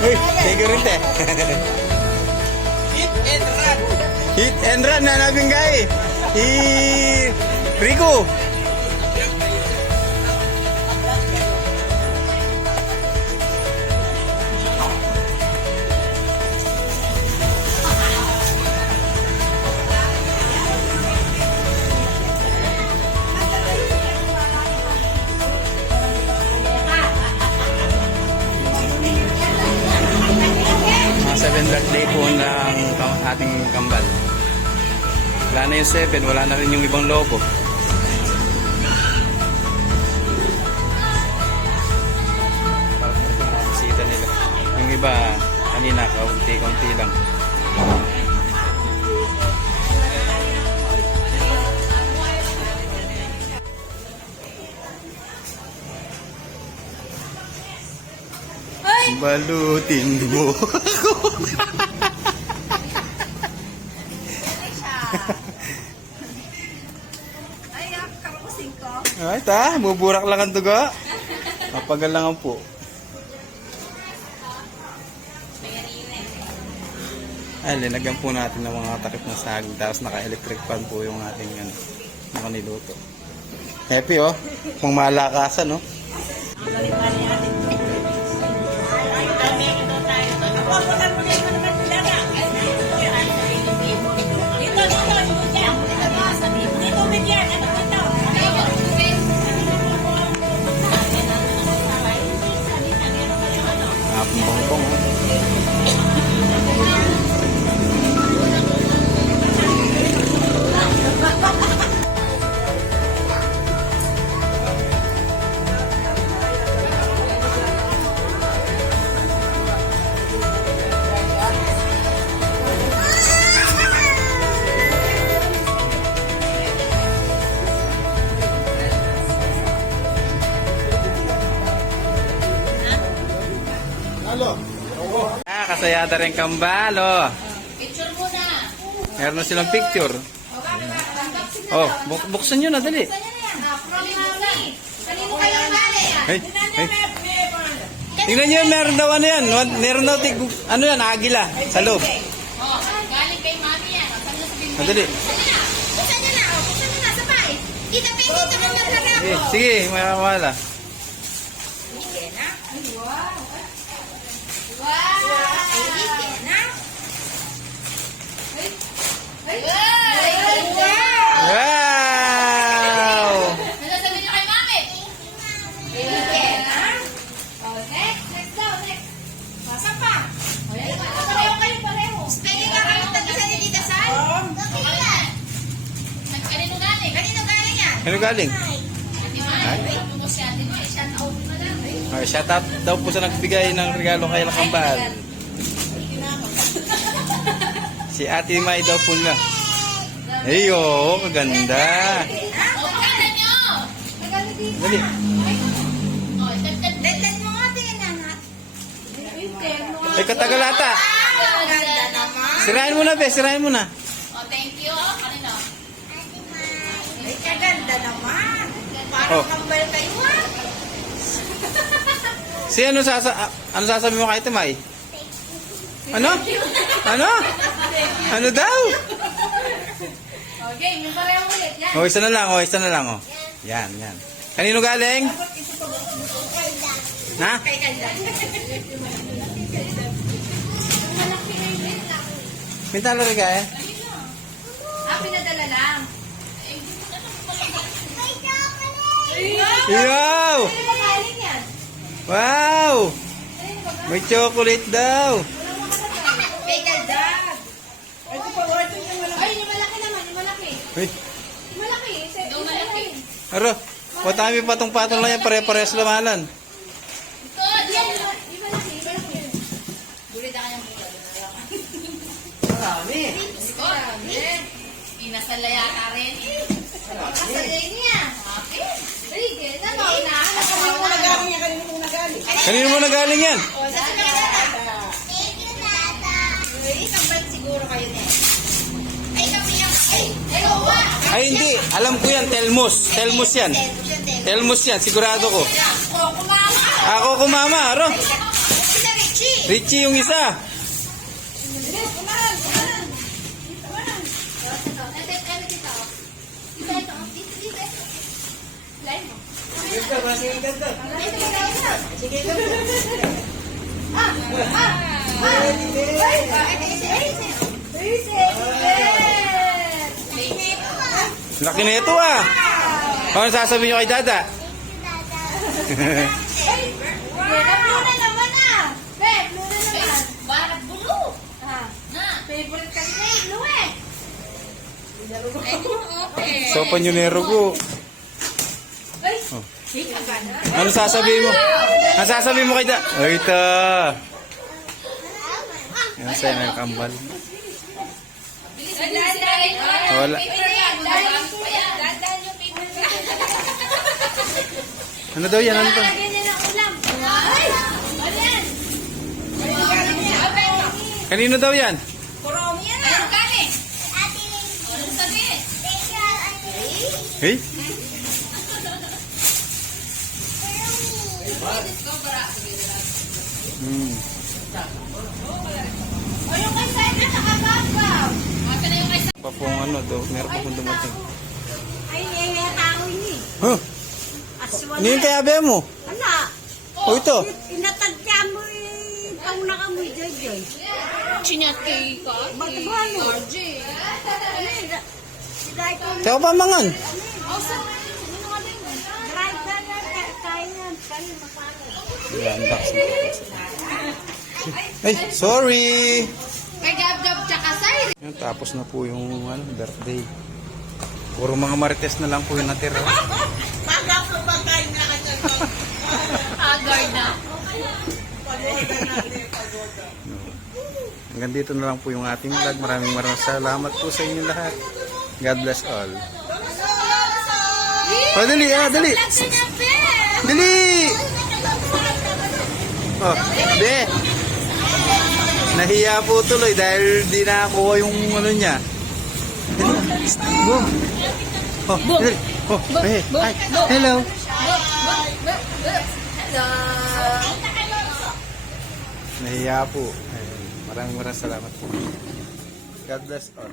Uy, thank you rin, te. Hit and run. Hit and run na nabing guy. Rico. Mga 7 birthday po ng ating kambal. Wala na yung 7, wala na rin yung ibang lobo. Para po ito mga bisita nila. Yung iba, kanina, kaunti-kaunti lang. Balutin mo. Ay, karapusin ko. Ay, ta, buburak lang ang dugo. Mapagal lang ang po. Ay, linagyan po natin ng mga takip na saging. Tapos naka-electric fan po yung ating mga niluto. Happy, oh. Pang malakasan, oh. Bongkong, oh. Kasayada rin kambalo. Picture muna. Meron na silang picture. Oh, buksan nyo na, dali. From Mami. Kanino kayo mali? Hey, hey. Tingnan nyo, meron daw ano yan. Meron daw, ano yan, agila. Sa loob. Oh, galing kay Mami yan. Saan nyo sabihin? Madali. Buksan nyo na. Buksan nyo na. Sabay. Tita Peggy, ito na naglagay ako. Sige, mawala. Sige na. Wow. Wow. Sige na. Ay, Wow! ano sasabihin nyo kay Mami? Sige na. Oh, next. Next daw. Next. Masa pa. Pareho kayo, pareho. Spelling nga kayo tag-isa ni Tita Sal? Kanino galing? Kanino galing yan? Ano galing? Ay, Shout out daw po sa nagbigay ng regalo kay Lakambal. Si Ate May daw po na. Ay, oo, kaganda. Dali. Dagdag mo nga din, anak. Ay, katagal ata. Ganda naman. Sirain mo na, be. Sirain mo na. Oh, thank you. Kanino? Ay, kaganda naman. Parang Oh. kambal kayo, ha? Si ano sasabi mo kay Ate May? Ano? Ano? Ano daw? Okay, may pareho ulit. Yan. Oh, isa na lang, oh, isa na lang, oh. Yan, yan. Kanino galing? Ha? Kay ganda. Pintalo rin ka eh. Pinadala lang. Wow! Sino ba galing yan? Wow! May chocolate daw. Kay ganda. Ay, yung malaki naman, yung malaki. Uy, Yung malaki. Yung malaki. aro. Patami patong-patong lang yan, pare-parehas lamalan. Ito, yan. Yung malaki, yung malaki. Gulit na kanyang buka. Marami. Ito, inasal yata rin. Kasalay niya. Okay. Sige, na maunahan na Kanino mo nagaling yan? Kanino mo nagaling? Kanino mo nagaling yan? O, sa sinakala na. Ay, kambal siguro kayo na. Ay, kapiyak. Ay, ewa. Ay, hindi. Alam ko yan. Telmos. Telmos yan. Telmos yan. Sigurado ko. O, kumama. Ako kumama, aro. Sila Richie. Richie yung isa. Kumahan, kumahan. Kumahan. Ito. Ito. Dito. Lain mo. Ganda, masing ganda. Sige, ganda. Laki na ito ah. Ano sasabihin nyo kay Dada? Sopa nyo nero ko. Ano sasabihin mo? Ano sasabihin mo kay Dada? Ay, ito. Yan sa'yo na yung kambal. Wala. Ano daw yan? Ano to? Kanino daw yan? Hey? Hmm. Pa pong ano daw, meron pa pong dumating. Tao ini. Huh? Ano yung kaya abe mo? Ala. O ito? Inatagya mo pauna ka mo, Joy. Chinyate ka. Magtabuhan mo. RJ. Si Dai ko. Tsaka pa mangan. Drive na na. Kaya mapalo. Yan, ay, sorry! May gab-gab tsaka side. Yan, tapos na po yung birthday. Puro mga marites na lang po yung natira. Pagka po pagkain na ka dyan. Agard na. Hanggang dito na lang po yung ating vlog. Maraming salamat po sa inyo lahat. God bless all. Oh, dali, dali! Dali! Oh, be! Nahiya po tuloy dahil di nakakuha yung ano niya. Boom! Oh, dali! Oh, hey, hi! Hello! Nahiya po. Maraming salamat po. God bless all.